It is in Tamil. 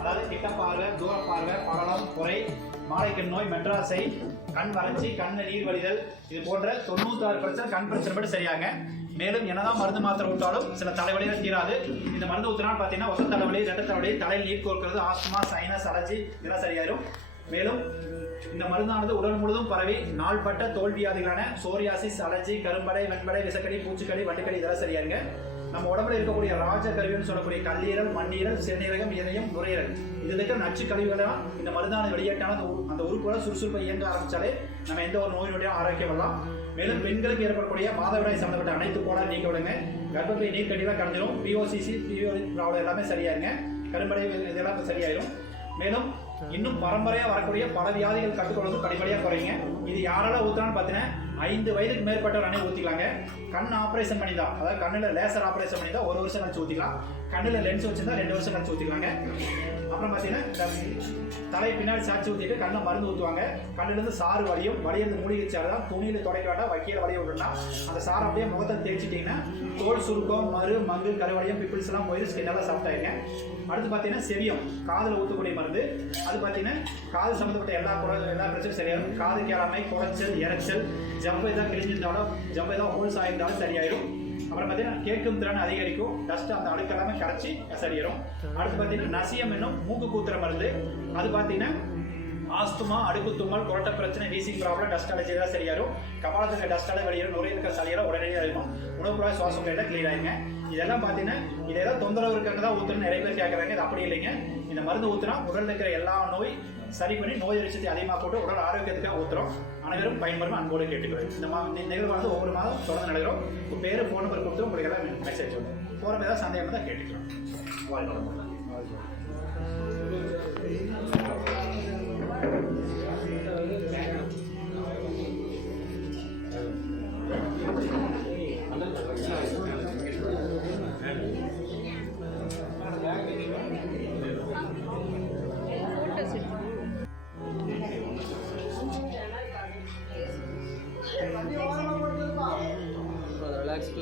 அதாவது கிட்ட பார்வை, தூர பார்வை, பகலம், குறை, மாலைக்கண் நோய், மெட்ராஸை, கண் வறட்சி, கண் நீர் வழிதல், இது போன்ற 96% கண் பிரச்சனை மட்டும் சரியாங்க. மேலும் என்னதான் மருந்து மாத்திரை விட்டாலும் சில தலைவலிகள் தீராது. இந்த மருந்து ஊற்றினால் பார்த்தீங்கன்னா ஒத்த தலைவலி, ரெட்ட தலைவலி, தலையில் நீர் கோர்க்கிறது, ஆஸ்துமா, சைனஸ், அலர்ஜி இதெல்லாம் சரியாயிரும். மேலும் இந்த மருந்தானது உடல் முழுதும் பரவி நாள்பட்ட தோல்வியாதிகளான சோரியாசிஸ், அலர்ஜி, கரும்படை, வெண்படை, விசக்கடி, பூச்சிக்கடி, வண்டுக்கடி இதெல்லாம் சரியாருங்க. நம்ம உடம்புல இருக்கக்கூடிய ராஜ கருவின்னு சொல்லக்கூடிய கல்லீரல், மண்ணீரல், சிறுநீரகம், இதயம், நுரையீரல் இதில் இருக்கிற நச்சு கழிவுகளாம் இந்த மருந்தான வெளியேட்டான அந்த உறுப்புகளை சுறுசுறுப்பை இயங்க ஆரம்பிச்சாலே நம்ம எந்த ஒரு நோயினுடைய ஆரோக்கியம் வரலாம். மேலும் பெண்களுக்கு ஏற்படக்கூடிய மாதவிடாய் சம்பந்தப்பட்ட அனைத்து கோளாறு நீக்க விடுங்க. கர்ப்பப்பை நீர் கட்டிலாம் கலந்துடும். பிஓசிசி, ப்ராப்ளம் எல்லாமே சரியாயிருங்க. கரும்படை இதெல்லாம் சரியாயிரும். மேலும் இன்னும் பரம்பரையாக வரக்கூடிய பல வியாதிகள் கட்டுக்கொள்வது படிப்படியாக குறைங்க. இது யாரால ஊற்றலான்னு பார்த்தீங்கன்னா 5 வயதுக்கு மேற்பட்டவர் அனைவரும் ஊற்றிக்கலாங்க. கண் ஆப்ரேஷன் பண்ணிதா, அதாவது கண்ணில் லேசர் ஆப்ரேஷன் பண்ணிதா 1 வருஷம் கழிச்சு ஊற்றிக்கலாம். கண்ணில் லென்ஸ் வச்சுருந்தா 2 வருஷம் கழிச்சு ஊற்றிக்கலாங்க. அப்புறம் பார்த்தீங்கன்னா தலையை பின்னாடி சாட்சி ஊற்றிட்டு கண்ணில் மருந்து ஊற்றுவாங்க. கண்ணிலேருந்து சாறு வலியிருந்து மூலிகை சாறு தான். துணியில் துடைக்க வேண்டாம், வைக்கையில் வலிய விட்டுனா அந்த சாரை அப்படியே முகத்தை தேய்ச்சிட்டிங்கன்னா தோல் சுருக்கம், மங்கு, கருவலியம், பிப்பிள்ஸ் எல்லாம் போயிட்டு ஸ்கின்னெல்லாம் சாப்பிட்டாங்க. அடுத்து பார்த்தீங்கன்னா செவியம், காதில் ஊற்றக்கூடிய மருந்து. அது பார்த்தீங்கன்னா காது சம்மந்தப்பட்ட எல்லா பிரச்சனையும் சரியாகும். காது கேளாமை, குறைச்சல், இறைச்சல், ஜம்பை தான் கிழிஞ்சிருந்தாலும், ஜம்பை தான் ஹோல்ஸ் ஆகிருந்தாலும் சரியாயிடும். அப்புறம் பார்த்தீங்கன்னா கேட்கும் திறன் அதிகரிக்கும். டஸ்ட் அந்த அழுக்கு எல்லாமே கரைச்சி சரியாயிரும். அடுத்து பார்த்தீங்கன்னா நசியம் என்னும் மூக்கு கூத்துற மருந்து. அது பார்த்தீங்கன்னா ஆஸ்துமா, அடுக்கு தும்மல், குரட்ட பிரச்சனை, வீசிங் ப்ராப்ளம், டஸ்ட் அலர்ஜி தான் சரியாயிரும். கபாலத்துக்கு டஸ்டால வெளியேறும், நுரையீரல் சளியெல்லாம் உடனடியாக இருக்கும். உணவு குழாய், சுவாசம் கிட்ட கிளியர் ஆகிங்க. இதெல்லாம் பார்த்தீங்கன்னா இது ஏதாவது தொந்தரவு இருக்கிறது தான் ஊற்றணும் நிறைய பேர் கேட்குறாங்க. இது அப்படி இல்லைங்க. இந்த மருந்து ஊற்றினா உடலில் இருக்கிற எல்லா நோய் சரி பண்ணி நோய் எரிச்சத்தை அதிகமாக போட்டு உடல் ஆரோக்கியத்துக்காக ஊற்றுறோம். அனைவரும் பயன்பெறும் அன்போடு கேட்டுக்கிறோம். இந்த நிகழ்வானது ஒவ்வொரு மாதம் தொடர்ந்து நடைபெறும். உங்கள் பேர், ஃபோன் நம்பர் கொடுத்து உங்களுக்கு எல்லாம் மெசேஜ் வரும். போகிற ஏதாவது சந்தேகம் தான் கேட்டுக்கிறோம். வாழ்க்கை relax.